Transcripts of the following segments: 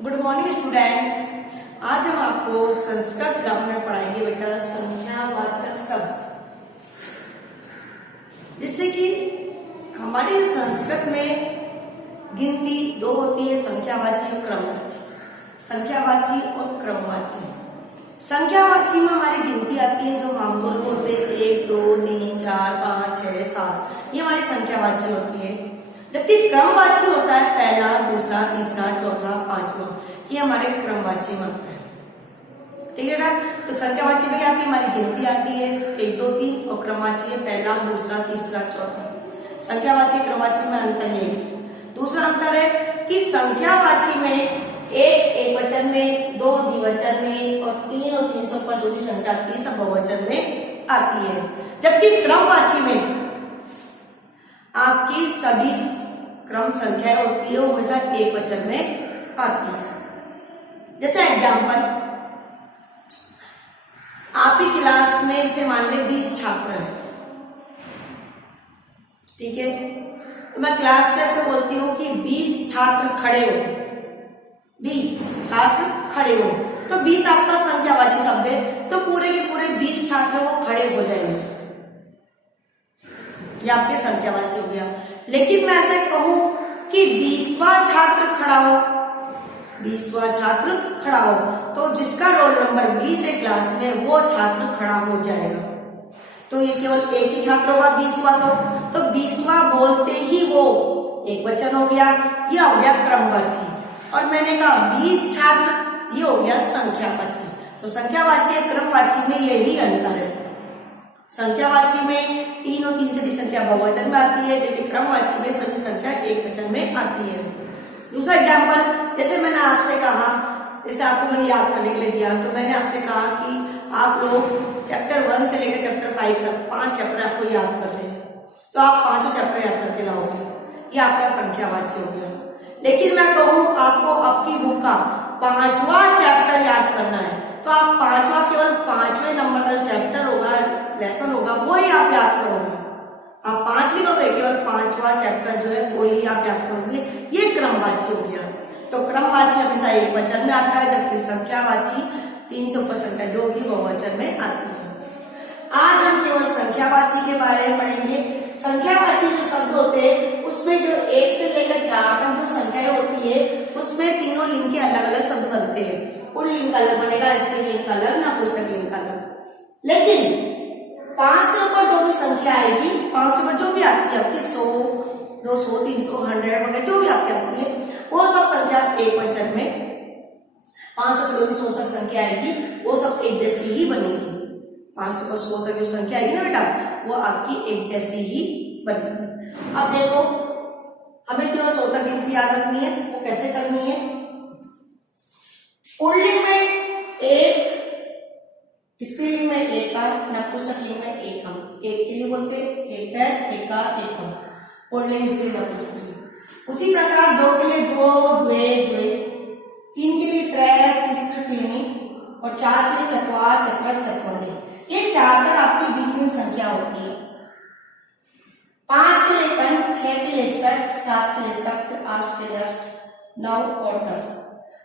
Good morning student. आज हम आपको संस्कृत ग्रामर में पढ़ाएंगे बेटा संख्यावाचक शब्द। जिससे कि हमारे संस्कृत में गिनती दो होती है, संख्यावाची और क्रमवाची। संख्यावाची और क्रमवाची। संख्यावाची में हमारी गिनती आती है जो आमतौर पर होते हैं 1 2 3 4 5 6 7, ये हमारी संख्यावाची होती है। जबकि क्रमवाची होता है पहला, दूसरा, तीसरा, चौथा, पांचवा, ये हमारे क्रमवाची में आता है। ठीक है ना। तो संख्यावाची में आती है हमारी गिनती आती है 1 2 3 और क्रमवाची है पहला, दूसरा, तीसरा, चौथा। संख्यावाची क्रमवाची में अंतर ये है। दूसरा अंतर है कि संख्यावाची में एक वचन में, दो द्विवचन में और तीन सौ पर जो भी संख्या आती है सब बहुवचन में आती है। जबकि क्रमवाची में आपकी सभी क्रम संख्या होती है वो हमेशा एक वचन में आती है। जैसे एग्जाम्पल, आप ही क्लास में से मान ले 20 छात्र हैं, ठीक है। तो मैं क्लास में से बोलती हूँ कि 20 छात्र खड़े हो, 20 छात्र खड़े हो, तो 20 आपका संख्यावाची शब्द है, तो पूरे के पूरे 20 छात्र वो खड़े हो जाएंगे, ये आपके संख्यावाची हो गया। लेकिन मैं ऐसे कहूं कि 20वां छात्र खड़ा हो, 20वां छात्र खड़ा हो, तो जिसका रोल नंबर 20 है क्लास में वो छात्र खड़ा हो जाएगा। तो ये केवल एक ही छात्र होगा 20वां, तो 20वां बोलते ही वो एक वचन हो गया, यह हो गया क्रमवाची। और मैंने कहा 20 छात्र, ये हो गया संख्यावाची। तो संख्यावाची और क्रमवाची में यही अंतर है। संख्यावाची में 3 और 3 से भी संख्या बहुवचन में आती है, जबकि क्रमवाची में सभी संख्या एक वचन में आती है। दूसरा एग्जाम्पल, जैसे मैंने आपसे कहा, जैसे आपको मैंने याद करने के लिए दिया, तो मैंने आपसे कहा कि आप लोग चैप्टर 1 से लेकर चैप्टर 5 तक 5 चैप्टर आपको याद कर रहे हैं, तो आप 5 चैप्टर याद करके लाओगे, ये आपका संख्यावाची हो गया। लेकिन मैं कहूँ आपको आपकी बुक का 5वां चैप्टर याद करना है, तो आप 5वां केवल 5वें नंबर का चैप्टर होगा, लेसन होगा, वो ही आप याद करोगे। आप 5 ही लोगे, केवल 5वां चैप्टर जो है वो ही आप याद करोगे, ये क्रमवाची हो गया। तो क्रमवाची हमेशा एक वचन में आता है, जबकि संख्यावाची 3 से ऊपर संख्या जो भी बहुवचन में आती है। आज हम केवल संख्यावाची के बारे में पढ़ेंगे। संख्यावाची जो शब्द होते हैं उसमें जो 1 से लेकर 4 तक जो संख्याएं होती है उसमें तीनों लिंग के अलग अलग शब्द बनते हैं। पुल्लिंग अलग बनेगा, स्त्रीलिंग लिंग अलग, नपुंसक लिंग अलग। लेकिन 5 से ऊपर जो भी संख्या आएगी, 5 से ऊपर जो भी आती है आपकी 100 200 300 100 वगैरह जो भी आपकी आती है, वो सब संख्या एक वचन में 5 से ऊपर 100 तक संख्या आएगी वो सब एक जैसी ही बनेगी। 5 से ऊपर 100 तक जो संख्या आएगी ना बेटा, वो आपकी एक जैसी ही बनेगी। अब देखो, हमें केवल 100 तक गिनती याद रखनी है, वो कैसे करनी है। पुल्लिंग में 1, स्त्रीलिंग में एकार, नपुंसक लिंग में एकम। एक के लिए बोलते एक है, एका, एकम, पुल्लिंग, स्त्रीलिंग, नपुंसक लिंग। उसी प्रकार 2 के लिए 2 द्वे द्वे, 3 के लिए त्रय तिस्र त्रीणि और 4 के लिए चत्वार चत्वर चत्वारी। ये 4 तक आपकी भिन्न संख्या होती है। 5 के लिए 5, 6 के लिए 7, 7 के लिए 7, 8 के लिए 8, 9 और 10।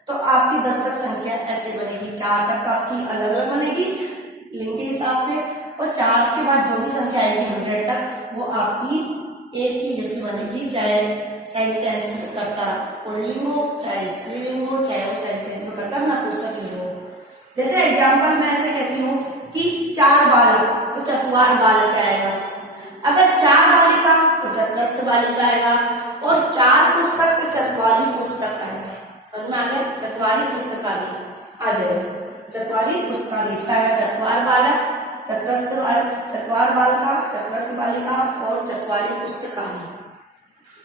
तो आपकी 10 तक संख्या ऐसे बनेगी। 4 तक आपकी अलग अलग बनेगी लिंग के हिसाब से, और 4 के बाद जो भी संख्या आएगी 100 तक वो आपकी एक ही जैसी बनेगी, चाहे सेंटेंस में करता पुल्लिंग हो, चाहे स्त्रीलिंग हो, चाहे वो सेंटेंस में करता नपुंसक लिंग हो। जैसे एग्जाम्पल मैं ऐसे कहती हूँ कि 4 बालक, तो चतुर बालक आएगा। अगर 4 बालिका तो चतुरस्थ बालिका आएगा, और 4 पुस्तक तो चतवारी पुस्तक आएगा। समझ में आ गया, चतवारी पुस्तकालय आ जाएगा। चतवारी पुस्तकालय इसका आएगा चतवार बालक, चतुरस्थ बालक, चतवार बालिका, चतुरस्थ बालिका और चतवारी पुस्तकालय।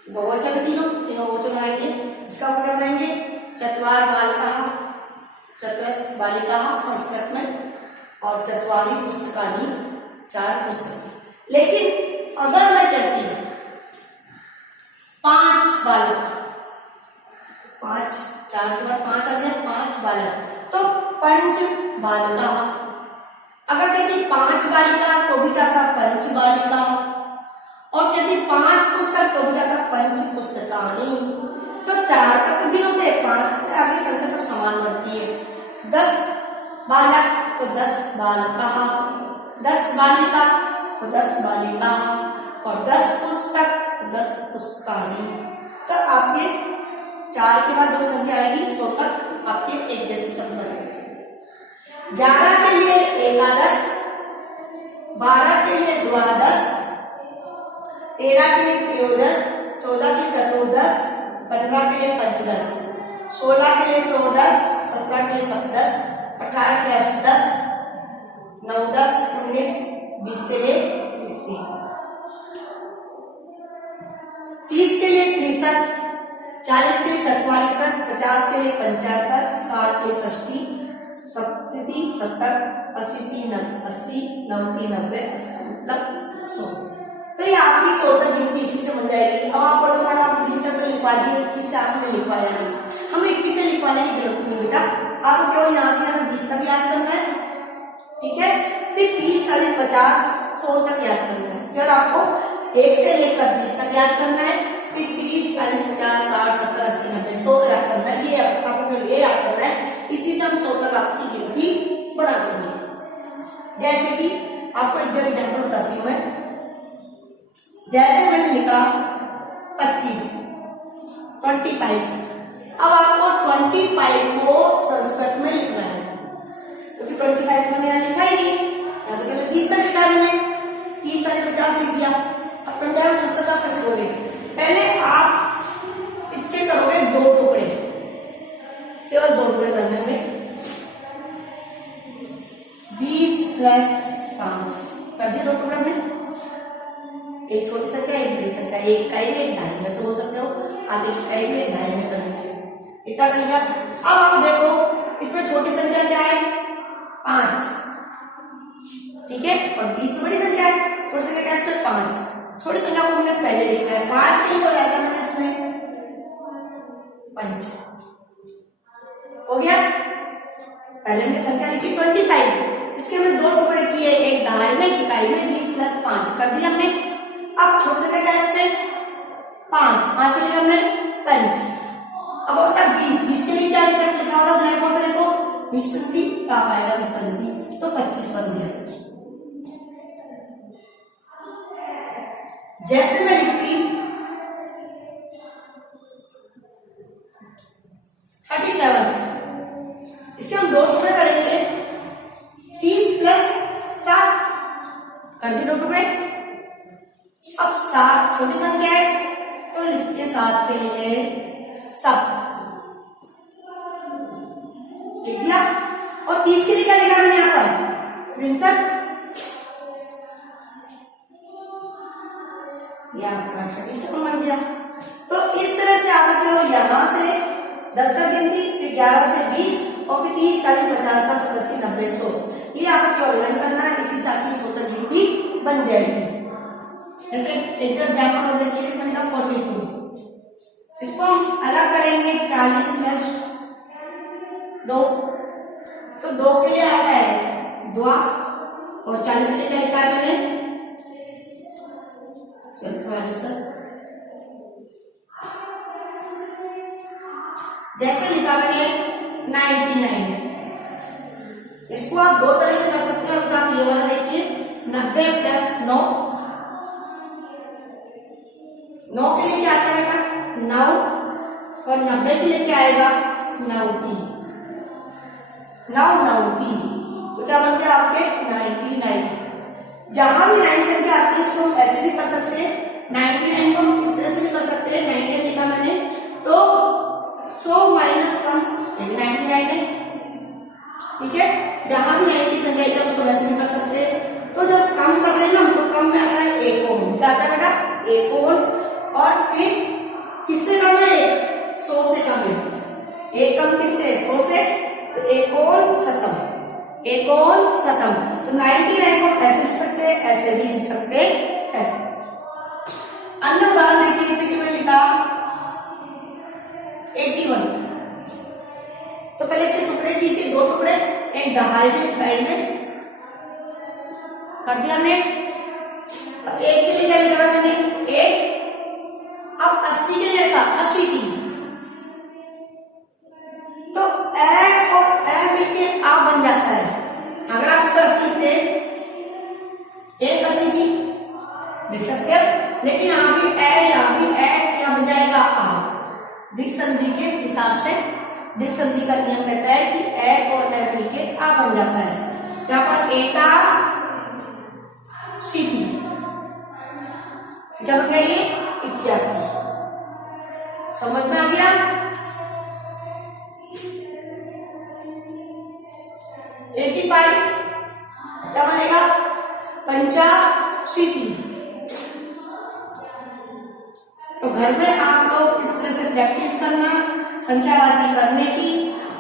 बहुवचन तीनों बहुवचन आएंगे। इसका क्या बनाएंगे, चतवार बालिका, चतुरस्थ बालिका संस्कृत में, और चतवारी पुस्तकालय 4 पुस्तक। लेकिन अगर मैं कहती हूं 5 बालक, 5, 4 के बाद 5 आ गया, 5 बालक, तो 5 बालिका। अगर कहती 5 बालिका तो भी था 5 बालिका, और कहती 5 पुस्तक तो भी था 5 पुस्तकानि। तो 4 तक तो भिन्न होते हैं, 5 से आगे संख्या सब समान बनती है। 10 बालक तो 10 बालिका, 10 बालिका तो 10 बालिका, और 10 पुस्तक तो 10 पुस्तकालय। तो आपके 4 के बाद जो संख्या आएगी 100 तक आपके एक जैसे संख्या रहेगी। 11 के लिए एकादश, 12 के लिए द्वादश, 13 के लिए त्रयोदश, 14 के लिए चतुर्दश, 15 के लिए पंचदश, 16 के लिए षोडश, 17 के लिए सप्तदश, 18 के लिए अष्टदश, 9, 10, 19, 20 के लिए 30 के लिए 63, 40 के लिए 44, 50 के लिए 55, 60 के लिए 60, 70, 70, 80, 80, 90, 90, मतलब 100। तो ये आपकी 100 तक गिनती इसी से बन जाएगी। अब आप बोलोगे मैडम आप 20 तक लिखवा दिए, 21 से आपने लिखवाया नहीं। हम 21 से लिखवाने की जरूरत नहीं बेटा, आपको केवल यहाँ से हमें 20 तक याद करना है, ठीक है। फिर 30, 40, 50, 100 तक याद करना है। केवल आपको 1 से लेकर 20 तक याद करना है, फिर 30, 40, 50, 60, 70, 80, 90, 100 याद करना है। ये आपको ये याद करना है, इसी से हम 100 तक आपकी गिनती बना देंगे। जैसे कि आपको एक एग्जाम्पल बताती हूँ मैं। जैसे मैंने लिखा 25, 25, अब आपको 25 को संस्कृत में लिखना है, क्योंकि 25 मैंने यहाँ लिखा ही नहीं, यहाँ तो पहले 20 तक लिखा है मैंने, 30, 40, 50 लिख दिया। अब 25 संस्कृत आप कैसे करोगे? पहले आप इसके करोगे 2 टुकड़े, केवल 2 टुकड़े करने में। 20 + 5 कर दिए 2 टुकड़े में। एक छोटी संख्या, एक बड़ी संख्या, एक इकाई में, एक दहाई में से बोल सकते हो, आप एक इकाई में, एक दहाई में कर लीजिए। इतना कर लिया। अब आप देखो इसमें छोटी संख्या क्या है? 5, ठीक है, और 20 में बड़ी संख्या है, छोटी संख्या क्या है इसमें? 5। छोटी संख्या को हमने पहले लिखना है, 5 के लिए बोला था मैंने इसमें 5 हो गया। पहले हमने संख्या लिखी 25, इसके हमने 2 टुकड़े किए, एक दहाई में, एक इकाई में, 20 + 5 कर दिया हमने। अब छोटी संख्या क्या है इसमें? 5 के लिए हमने 5। अब होता 20 के लिए क्या लिखा होगा ब्लैक बोर्ड पे? देखो 20 का आएगा 20, तो 25 बन गया। जैसे मैं लिखती 37, इसके हम 2 टुकड़े करेंगे, 30 + 7 कर दिए 2 टुकड़े। अब 7 छोटी संख्या है, तो लिखिए 7 के लिए 7 लिख दिया। और 30 के लिए क्या लिखा मैंने यहाँ पर? 63, या 37 बन गया। तो इस तरह से आपको यहाँ से 10 तक गिनती, फिर 11 से 20, और फिर 30, 40, 50, 60, 80, 90, 100, ये आपको लर्न करना है। इसी से आपकी 100 तक गिनती बन जाएगी। जैसे एक एग्जाम्पल और देखिए, इसमें लिखा 42, इसको हम अलग करेंगे 40 + 2, तो 2 के लिए आता है 2, और 40 के लिए क्या लिखा है मैंने? 40। जैसे लिखा मैंने 99, इसको आप 2 तरह से कर सकते हो। तो आप ये वाला देखिए, 90 + 9, 9 के लिए क्या आता है बेटा? 9, और 90 के लिए क्या आएगा? 90, 9, तो क्या बनते हैं आपके 99। जहां भी 9 संख्या आती है उसको हम ऐसे भी कर सकते हैं, 99 को हम इस तरह से भी कर सकते हैं। 99 लिखा मैंने, तो 100 - कम 99 है, ठीक है। जहां भी 90 संख्या है उसको वैसे भी कर सकते हैं। तो जब कम कर रहे हैं ना, तो कम में आता है 1 ओम, क्या आता है बेटा? 1 ओम। और फिर किससे कम है? 100 से कम है। 1 कम किससे? 100 से, तो 1 और शतम, 1 और शतम। तो 99 को ऐसे लिख सकते हैं, ऐसे भी लिख सकते हैं। अन्य उदाहरण देखिए, जैसे कि मैं लिखा 81, तो पहले इसके टुकड़े कीजिए, 2 टुकड़े, एक दहाई में, इकाई में कर दिया हमने। अब 1 के लिए क्या लिखा मैंने? 1। अब 80 के लिए लिखा 80T, दिक संधि के हिसाब से, दिक संधि का नियम कहता है कि ए और ए मिलके आ बन जाता है। यहाँ पर एटा सीपी क्या बन गया ये 81। समझ में आ गया? 85 क्या बनेगा? पंचा सीपी। तो घर में आप लोग इस तरह से प्रैक्टिस करना संख्यावाची करने की,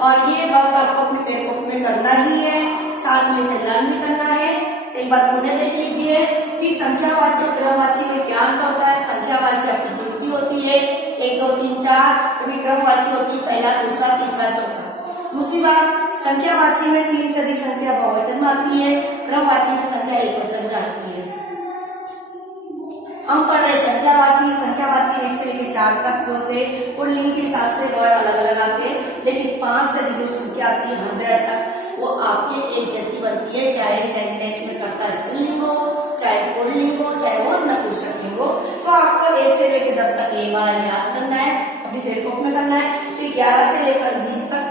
और ये वक्त आपको अपने पेपर में करना ही है, साथ में इसे लर्न भी करना है। एक बात मुझे देख लीजिए कि संख्यावाची और क्रमवाची में क्या अंतर होता है। संख्यावाची आपकी गिनती होती है 1 2 3 4, कभी क्रमवाची होती है पहला दूसरा तीसरा चौथा। दूसरी बात, संख्यावाची में 3 से अधिक संख्या बहुवचन में आती है, क्रमवाची में संख्या एकवचन में आती है। हम पढ़ रहे संख्यावाची, संख्यावाची 1 से लेकर 4 तक जो होते हैं पुल्लिंग के हिसाब से वर्ड अलग अलग आते हैं, लेकिन 5 से जो संख्या आती है 100 तक वो आपके एक जैसी बनती है, चाहे सेंटेंस में कर्ता स्त्रीलिंग हो, चाहे पुल्लिंग हो, चाहे वो नपुंसकलिंग हो। तो आपको 1 से लेकर 10 तक ये वाला याद करना है, अपनी फेरकोप में करना है। फिर 11 से लेकर 20 तक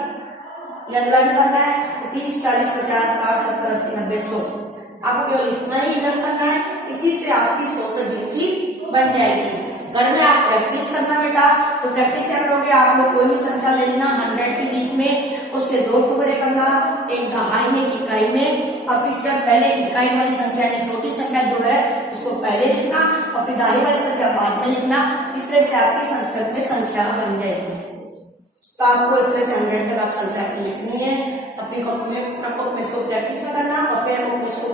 यह लर्न करना है। 30 40 50 60 70 80 90 100 आपको केवल इतना ही लर्न करना है। इसी से आपकी 100 तक गिनती बन जाएगी। घर में आप प्रैक्टिस करना बेटा। तो प्रैक्टिस क्या करोगे, आप लोग कोई भी संख्या ले लेना 100 के बीच में, उसके 2 टुकड़े करना, एक दहाई में, एक इकाई में, और फिर से पहले इकाई वाली संख्या यानी छोटी संख्या जो है उसको पहले लिखना और फिर दहाई वाली संख्या बाद में लिखना। इस तरह से आपकी संस्कृत में संख्या बन जाएगी। तो आपको इस तरह से 100 तक आप संख्या लिखनी है। अपने प्रकोप में इसको प्रैक्टिस करना और फिर इसको